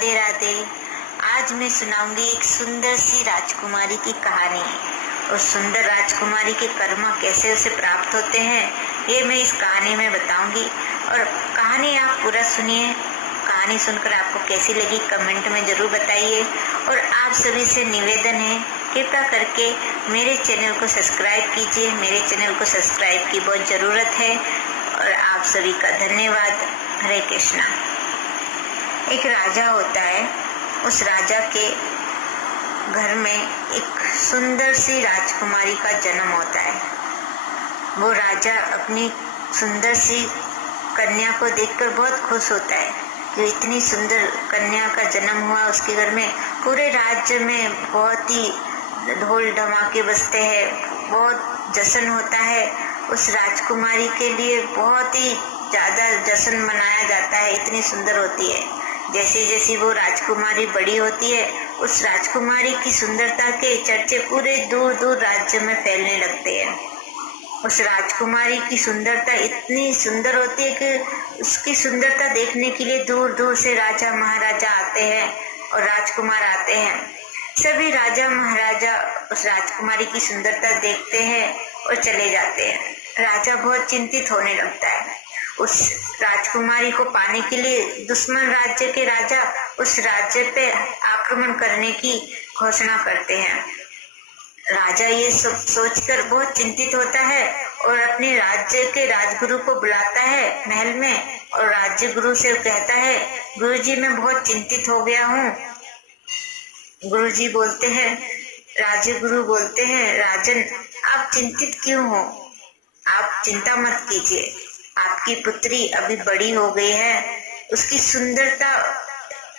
राधे राधे। आज मैं सुनाऊंगी एक सुंदर सी राजकुमारी की कहानी और सुंदर राजकुमारी के कर्म कैसे उसे प्राप्त होते हैं ये मैं इस कहानी में बताऊंगी। और कहानी आप पूरा सुनिए। कहानी सुनकर आपको कैसी लगी कमेंट में जरूर बताइए। और आप सभी से निवेदन है, कृपया करके मेरे चैनल को सब्सक्राइब कीजिए। मेरे चैनल को सब्सक्राइब की बहुत ज़रूरत है और आप सभी का धन्यवाद। हरे कृष्णा। एक राजा होता है। उस राजा के घर में एक सुंदर सी राजकुमारी का जन्म होता है। वो राजा अपनी सुंदर सी कन्या को देखकर बहुत खुश होता है कि इतनी सुंदर कन्या का जन्म हुआ उसके घर में। पूरे राज्य में बहुत ही ढोल धमाके बजते हैं, बहुत जश्न होता है। उस राजकुमारी के लिए बहुत ही ज़्यादा जश्न मनाया जाता है, इतनी सुंदर होती है। जैसे जैसे वो राजकुमारी बड़ी होती है, उस राजकुमारी की सुंदरता के चर्चे पूरे दूर दूर राज्य में फैलने लगते हैं। उस राजकुमारी की सुंदरता इतनी सुंदर होती है कि उसकी सुंदरता देखने के लिए दूर दूर से राजा महाराजा आते हैं और राजकुमार आते हैं। सभी राजा महाराजा उस राजकुमारी की सुंदरता देखते हैं और चले जाते हैं। राजा बहुत चिंतित होने लगता है। उस राजकुमारी को पाने के लिए दुश्मन राज्य के राजा उस राज्य पे आक्रमण करने की घोषणा करते हैं। राजा ये सब सोचकर बहुत चिंतित होता है और अपने राज्य के राजगुरु को बुलाता है महल में और राज्य गुरु से कहता है, गुरुजी मैं बहुत चिंतित हो गया हूँ। गुरुजी बोलते हैं, राजगुरु बोलते हैं, राजन आप चिंतित क्यों हो? आप चिंता मत कीजिए। आपकी पुत्री अभी बड़ी हो गई है। उसकी सुंदरता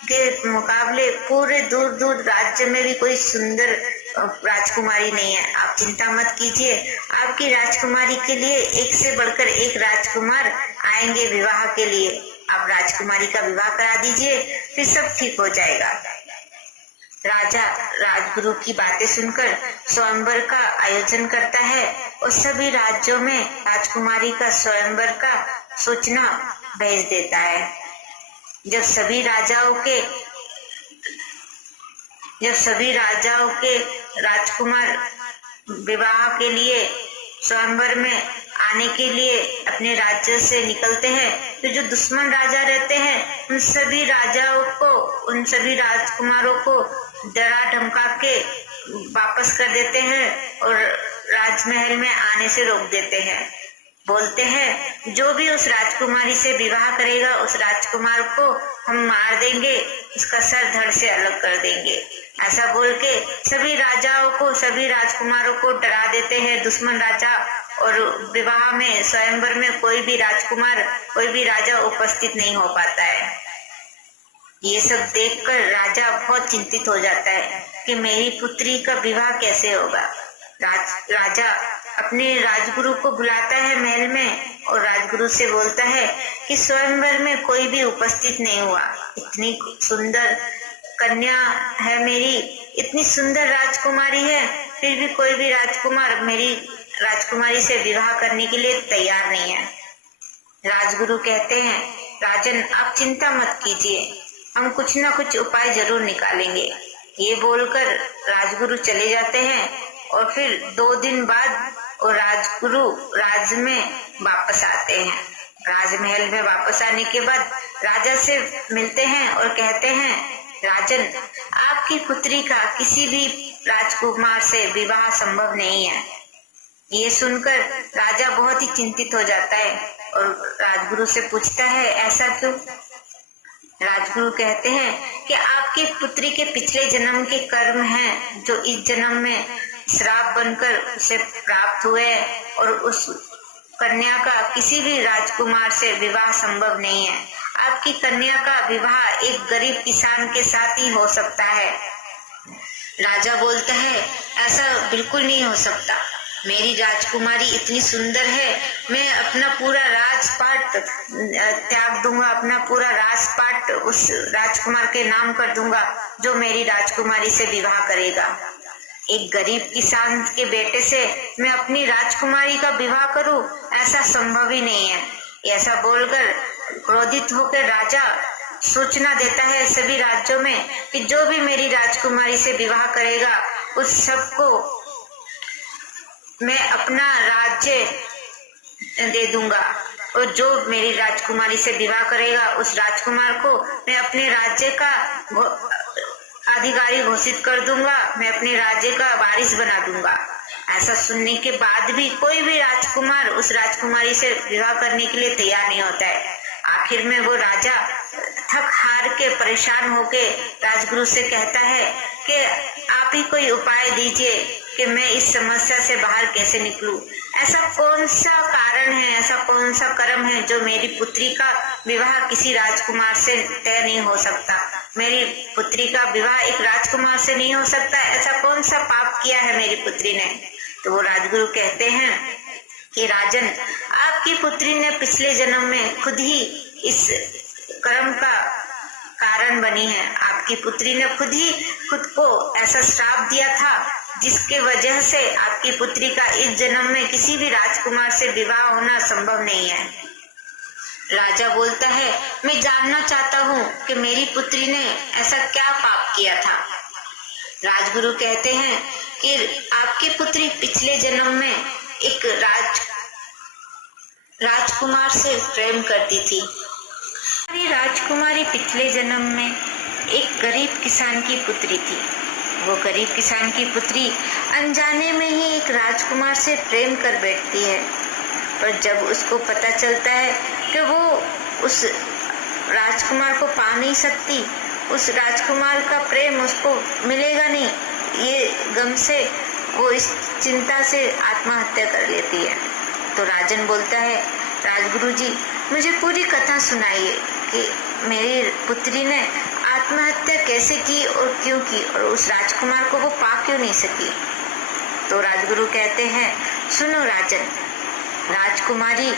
के मुकाबले पूरे दूर दूर राज्य में भी कोई सुंदर राजकुमारी नहीं है। आप चिंता मत कीजिए। आपकी राजकुमारी के लिए एक से बढ़कर एक राजकुमार आएंगे विवाह के लिए। आप राजकुमारी का विवाह करा दीजिए, फिर सब ठीक हो जाएगा। राजा राजगुरु की बातें सुनकर स्वयंवर का आयोजन करता है और सभी राज्यों में राजकुमारी का स्वयंवर का सूचना भेज देता है। जब सभी राजाओं के राजकुमार विवाह के लिए स्वयंवर में आने के लिए अपने राज्य से निकलते हैं, तो जो दुश्मन राजा रहते हैं उन सभी राजकुमारों को डरा धमका के वापस कर देते हैं और राजमहल में आने से रोक देते हैं। बोलते हैं जो भी उस राजकुमारी से विवाह करेगा उस राजकुमार को हम मार देंगे, उसका सर धड़ से अलग कर देंगे। ऐसा बोल के सभी राजकुमारों को डरा देते हैं दुश्मन राजा। और विवाह में स्वयंवर में कोई भी राजा उपस्थित नहीं हो पाता है। ये सब देखकर राजा बहुत चिंतित हो जाता है कि मेरी पुत्री का विवाह कैसे होगा। राजा अपने राजगुरु को बुलाता है महल में और राजगुरु से बोलता है कि स्वयंवर में कोई भी उपस्थित नहीं हुआ। इतनी सुंदर कन्या है मेरी, इतनी सुंदर राजकुमारी है, फिर भी कोई भी राजकुमार मेरी राजकुमारी से विवाह करने के लिए तैयार नहीं है। राजगुरु कहते हैं, राजन आप चिंता मत कीजिए, हम कुछ ना कुछ उपाय जरूर निकालेंगे। ये बोलकर राजगुरु चले जाते हैं और फिर 2 दिन बाद वो राजगुरु राज में वापस आते हैं। राजमहल में वापस आने के बाद राजा से मिलते हैं और कहते हैं, राजन आपकी पुत्री का किसी भी राजकुमार से विवाह संभव नहीं है। ये सुनकर राजा बहुत ही चिंतित हो जाता है और राजगुरु से पूछता है, ऐसा क्यों? राजगुरु कहते हैं कि आपकी पुत्री के पिछले जन्म के कर्म हैं जो इस जन्म में श्राप बनकर उसे प्राप्त हुए और उस कन्या का किसी भी राजकुमार से विवाह संभव नहीं है। आपकी कन्या का विवाह एक गरीब किसान के साथ ही हो सकता है। राजा बोलता है, ऐसा बिल्कुल नहीं हो सकता। मेरी राजकुमारी इतनी सुंदर है, मैं अपना पूरा राजपाट त्याग दूंगा, अपना पूरा राजपाट उस राजकुमार के नाम कर दूंगा जो मेरी राजकुमारी से विवाह करेगा। एक गरीब किसान के बेटे से मैं अपनी राजकुमारी का विवाह करूं, ऐसा संभव ही नहीं है। ऐसा बोलकर क्रोधित होकर राजा सूचना देता है सभी राज्यों में कि जो भी मेरी राजकुमारी से विवाह करेगा उस सबको मैं अपना राज्य दे दूंगा, और जो मेरी राजकुमारी से विवाह करेगा उस राजकुमार को मैं अपने राज्य का अधिकारी घोषित कर दूंगा, मैं अपने राज्य का वारिस बना दूंगा। ऐसा सुनने के बाद भी कोई भी राजकुमार उस राजकुमारी से विवाह करने के लिए तैयार नहीं होता है। आखिर में वो राजा थक हार के परेशान होके राजगुरु से कहता है कि आप ही कोई उपाय दीजिए कि मैं इस समस्या से बाहर कैसे निकलूं। ऐसा कौन सा कारण है, ऐसा कौन सा कर्म है जो मेरी पुत्री का विवाह किसी राजकुमार से तय नहीं हो सकता, मेरी पुत्री का विवाह एक राजकुमार से नहीं हो सकता, ऐसा कौन सा पाप किया है मेरी पुत्री ने। तो वो राजगुरु कहते हैं कि राजन, आपकी पुत्री ने पिछले जन्म में खुद ही इस कर्म का कारण बनी है। आपकी पुत्री ने खुद को ऐसा श्राप दिया था जिसके वजह से आपकी पुत्री का इस जन्म में किसी भी राजकुमार से विवाह होना संभव नहीं है। राजा बोलता है, मैं जानना चाहता हूँ कि मेरी पुत्री ने ऐसा क्या पाप किया था। राजगुरु कहते हैं कि आपकी पुत्री पिछले जन्म में एक राजकुमार से प्रेम करती थी। हमारी राजकुमारी पिछले जन्म में एक गरीब किसान की पुत्री थी। वो गरीब किसान की पुत्री अनजाने में ही एक राजकुमार से प्रेम कर बैठती है, पर जब उसको पता चलता है कि वो उस राजकुमार को पा नहीं सकती, उस राजकुमार का प्रेम उसको मिलेगा नहीं, ये गम से वो इस चिंता से आत्महत्या कर लेती है। तो राजन बोलता है, राजगुरु जी मुझे पूरी कथा सुनाइए कि मेरी पुत्री ने आत्महत्या कैसे की और क्यों की, और उस राजकुमार को वो पा क्यों नहीं सकी। तो राजगुरु कहते हैं, सुनो राजन, राजकुमारी